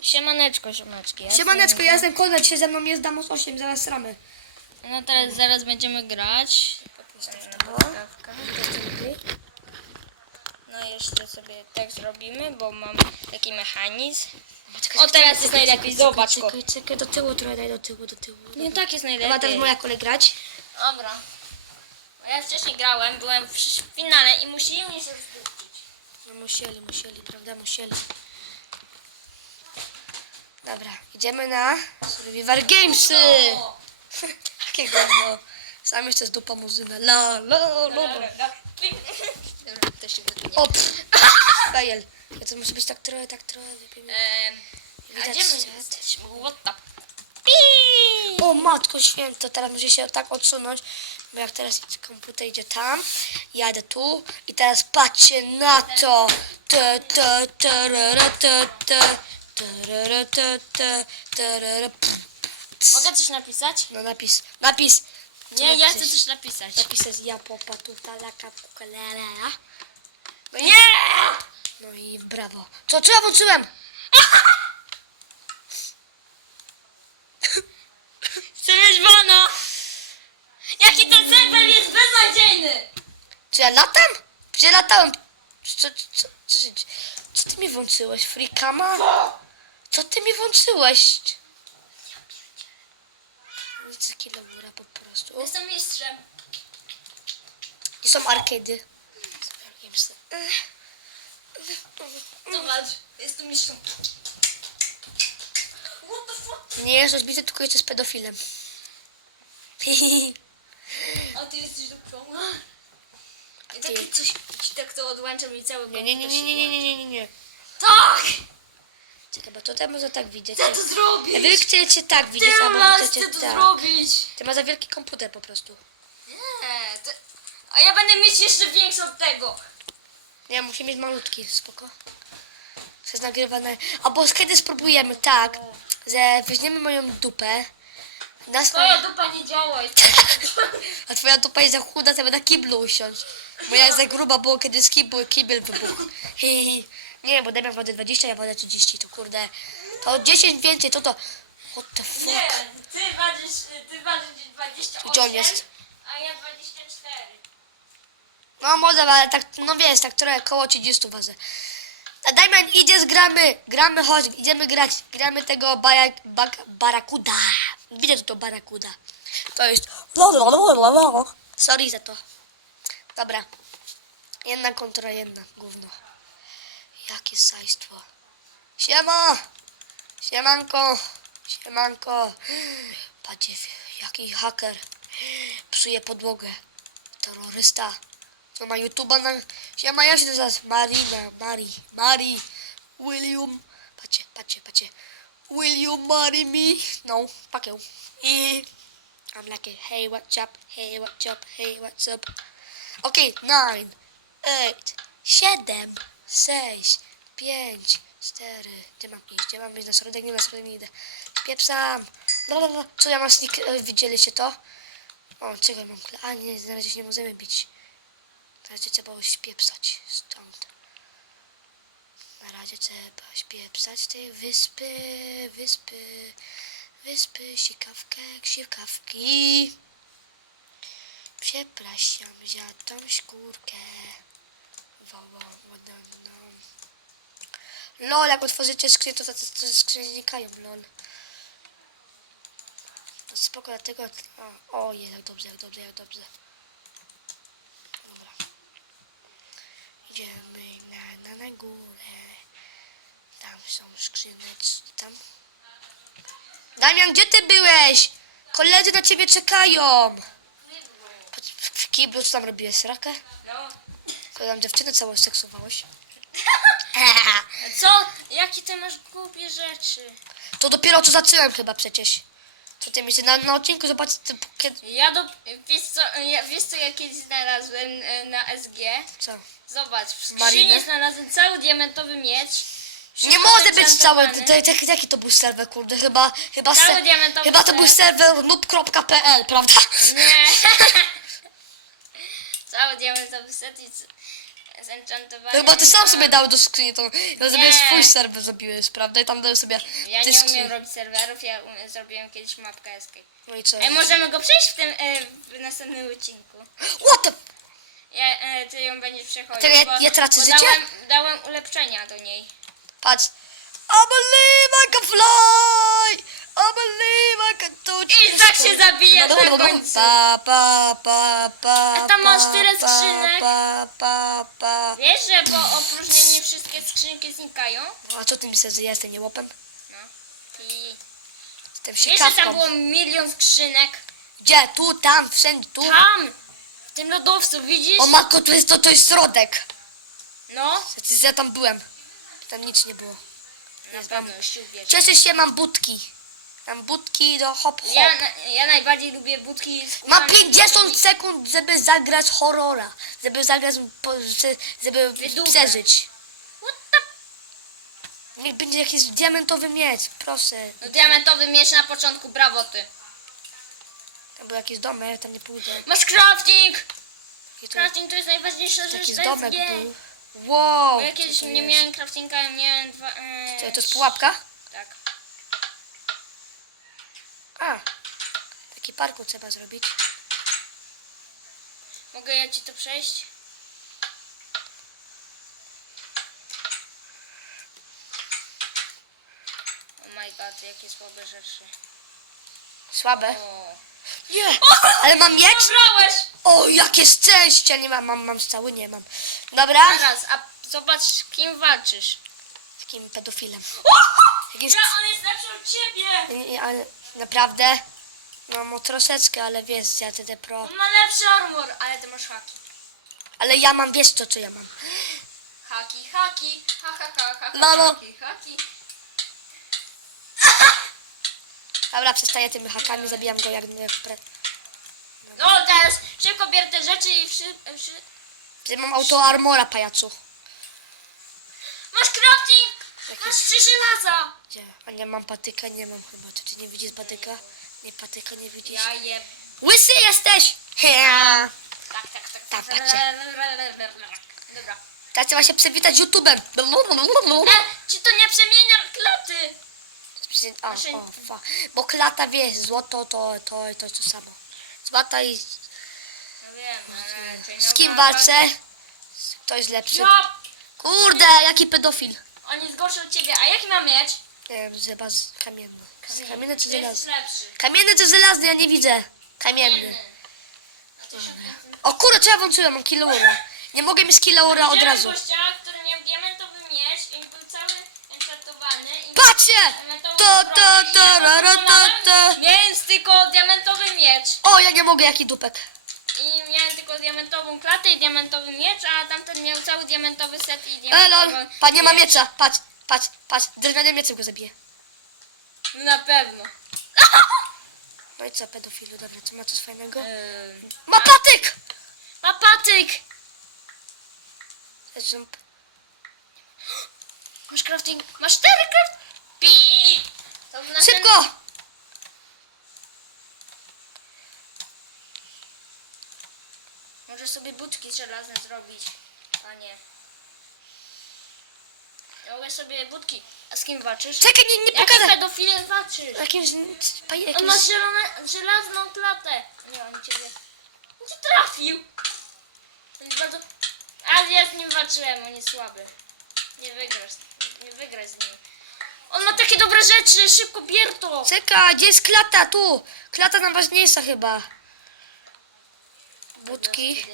Siemaneczko, ziomeczki. Ja Siemaneczko, ja jestem Konrad, dzisiaj ze mną jest Damos 8, zaraz ramy. No teraz zaraz będziemy grać. No. No jeszcze sobie tak zrobimy, bo mam taki mechanizm. O teraz jest najlepiej, zobacz go. Czekaj, czekaj, do tyłu trochę daj, do tyłu, do tyłu. Nie tak jest najlepiej. teraz moja kolej grać. Dobra. Bo ja wcześniej grałem, byłem w finale i musieli mnie się spuścić. No musieli, musieli, prawda, musieli. Dobra, idziemy na Survivor Gamesy! O! Jakiego no? Sam jeszcze z dupa muzyna. La, la, la, la. Dobra, to się wytnie. O, pff, Bajel. Ja to musi być tak trochę, tak trochę wypijmy. Widać czat. What the... Pii! O matko święto, teraz muszę się tak odsunąć, bo jak teraz komputer idzie tam, jadę tu i teraz patrzcie na to. Te, te, te, te, te, pff. Mogę coś napisać? No napis, napis. Co Nie, ja chcę napisać? coś napisać. Napis jest ja popa tuta laka kukalera. No nie! No i brawo. Co, co ja włączyłem? Chcę mieć bana! Jaki ten serwer jest beznadziejny! Czy ja latam? Gdzie latałem? Co, co, co, co, się dzieje? co ty mi włączyłeś? Freakama? Co ty mi włączyłeś? Nic kilomura po prostu. Jestem mistrzem. I są arcady. Zobacz, jestem mistrzem. What the fuck? Nie jest rozbity, tylko jeszcze z pedofilem. A ty jesteś do przodu. I tak coś ci tak to odłączam i cały Nie, nie, nie, nie, nie, nie, nie, nie. Tak! Czekaj, bo tutaj można tak widzieć. Chcę to zrobić! Ja wy chcecie tak widzieć, Tyle albo chcecie chcę to tak. zrobić! Ty ma za wielki komputer po prostu. Nie, to... A ja będę mieć jeszcze większy od tego. Nie, musi mieć malutki, spoko. To jest nagrywane. Albo kiedy spróbujemy tak, że weźmiemy moją dupę, nas Twoja dupa nie działa. a twoja dupa jest za chuda, to na kiblu usiąść. Moja jest za gruba, było kiedy z kiblu, kibel wybuchł. Hi, hi. Nie, bo Damian wodę 20, ja wodę 30, to kurde. To 10 więcej, to to... What the fuck? Nie, ty ważysz, ty ważysz 28, Gdzie on jest? a ja 24. No może, ale tak, no wiesz, tak trochę koło 30 wazę. A Damian idzie, zgramy, gramy, chodź, idziemy grać, gramy tego barak, bak, barakuda. Widzę, że to barakuda. To jest... Sorry za to. Dobra. Jedna kontra jedna, gówno. Jakie sajstwo. Siema! Siemanko! Siemanko! Patrzcie, jaki haker. Psuje podłogę. Terrorysta. Co ma YouTube'a na... Siema, ja się nazywa Marina, Mari, Mari, William. Patrzcie, patrzcie, patrzcie. Will you marry me? No, fuck you. I... I'm like, hey, what's up? Hey, what's up? Hey, what's up? Okay, nine, eight, siedem, sześć, pięć, cztery. Gdzie mam iść? Gdzie mam iść? Na środek? Nie, na środek nie idę. Piepsam. Blablabla. Co ja mam sneak... e, Widzieliście to? O, czekaj, mam... kle- A nie, na razie się nie możemy bić. Na razie trzeba śpiepsać stąd. Na razie trzeba śpiepsać tej wyspy, wyspy, wyspy, sikawkę, sikawki. Przepraszam za tą skórkę. Wodoną. Lol, jak otworzycie skrzynię, to te skrzynie znikają, lol. To spoko, dlatego... O, o, jest, jak dobrze, jak dobrze, jak dobrze. Dobra. Idziemy na, na, na górę. Tam są skrzyneczki. Tam. Damian, gdzie ty byłeś? Koledzy na ciebie czekają. W kiblu co tam robiłeś? Srakę? No. Tam dziewczynę całą seksowałeś. Co? Jakie ty masz głupie rzeczy? To dopiero co zacząłem chyba przecież. Co ty myślisz? Na, na odcinku zobacz, ty, kiedy... Ja do... Wiesz co, ja, wiesz co ja kiedyś znalazłem e, na SG? Co? Zobacz, w skrzyni Mariny? znalazłem cały diamentowy miecz. Nie Wszystko może być cały, to, jaki to był serwer, kurde, chyba, chyba, Cały diamentowy chyba to był serwer noob.pl, prawda? Nie. Cały diamentowy set i... c- zenchantowałem. To chyba ty sam sobie dał do skrzyni, to ja sobie swój serwer zrobiłeś, prawda? I tam dałem sobie Ja ty nie skrzyni. umiem robić serwerów, ja umiem, zrobiłem kiedyś mapkę escape. No i co? Ej, możemy go przejść w tym, e, w następnym odcinku. What the... Ja, e, ty ją będziesz przechodzić, Czekaj, ja- bo, ja tracę bo życie? Dałem, dałem ulepszenia do niej. Patrz. I believe I can fly! I believe I can touch I tak się zabija No, na no, no, no. końcu. Pa, pa, pa, pa, A tam masz pa, tyle pa, skrzynek. Pa, pa, pa. Wiesz, że po opróżnieniu wszystkie skrzynki znikają? A co ty myślisz, że ja jestem niełopem? No. I Jestem wiesz, że tam było milion skrzynek? Gdzie? Tu, tam, wszędzie, tu. Tam! W tym lodowcu, widzisz? O matko, to jest, to, to jest środek. No. Ja tam byłem. Tam nic nie było. Na pewno już uwierz. Cieszę się, mam budki. Mam budki do hop hop. Ja, na- ja najbardziej lubię budki z kuchami. 50 sekund, żeby zagrać horrora. Żeby zagrać, po, że- żeby Wydupę. przeżyć. What the... Niech będzie jakiś diamentowy miecz, proszę. No, diamentowy miecz na początku, brawo ty. Tam był jakiś domek, ja tam nie pójdę. Masz crafting! I tu Crafting to jest najważniejsza rzecz jakiś domek był. Wow! Bo ja co kiedyś to nie jest? miałem craftinga, ja miałem dwa... E, Co, to jest pułapka? Tak. A, taki parkour trzeba zrobić. Mogę ja ci to przejść? Oh my god, jakie słabe rzeczy. Słabe. O. Nie, ale mam miecz? Zabrałeś! O, jakie szczęście! Nie mam, mam, mam cały, nie mam. Dobra. Zaraz, a zobacz z kim walczysz. Takim pedofilem. Ja, Jakiś, on jest lepszy od ciebie! nie, ale naprawdę? No, no troszeczkę, ale wiesz, ja TD Pro. On ma lepszy armor, ale ty masz haki. Ale ja mam, wiesz co, co ja mam. Haki, haki, ha ha ha ha, ha Mamo. haki, haki. Dobra, przestaję tymi hakami, zabijam go jak... jak pre... No teraz szybko bierz te rzeczy i wszy, wszy... Ja mam auto armora, pajacu. Masz crafting! Masz trzy żelaza! Gdzie? A nie mam patyka, nie mam chyba. Czy ty nie widzisz patyka? Nie, patyka nie widzisz. Ja je... Łysy jesteś! Hea! Tak, tak, tak. Tak, patrzcie. Dobra. Teraz trzeba się przywitać YouTube'em. E, czy to nie przemienia klaty? O, o, fa. Bo klata, wiesz, złoto to, to, to jest to samo. Złota i... No wiem, ale... czyli Z no kim to- walczę? Kto jest lepszy? Ja! Kurde, jaki pedofil. On jest gorszy od ciebie, a jaki ma mieć? Nie wiem, chyba z kamienny. Z kamienny czy żelazny? Kamienny czy żelazny? Ja nie widzę. Kamienny. O kurde, co ja włączyłem? Mam kiloura. Nie mogę mieć kiloura od razu. gościa, który miał diamentowy miecz i był cały enchantowany. i- Patrzcie! diamentową To, broń. to, I to, ja to, pokonałem, to. Miałem tylko diamentowy miecz. O, ja nie mogę, jaki dupek. I miałem tylko diamentową klatę i diamentowy miecz, a tamten miał cały diamentowy set i E, diamentowy lol, pan nie ma miecza. Patrz, patrz, patrz. Drewnianym mieczem go zabije. No na pewno. No i co, pedofilu, dobra, co ma coś fajnego? Ym, Ma patyk! Ma patyk! Jump. Masz crafting, masz cztery craft... Pi! To w następnym- Szybko! Możesz sobie budki żelazne zrobić, panie. Mogę sobie budki. A z kim walczysz? Czekaj, nie, nie Jakim pedofilem walczysz? Jakimś... pa- On jakimś... ma zielone, żelazną klatę. Nie, on ciebie... On cię trafił. On jest bardzo... A ja z nim walczyłem, on jest słaby. Nie wygrasz, nie wygrasz z nim. On ma takie dobre rzeczy, szybko bier to. Czekaj, gdzie jest klata? Tu! Klata najważniejsza chyba. Budki.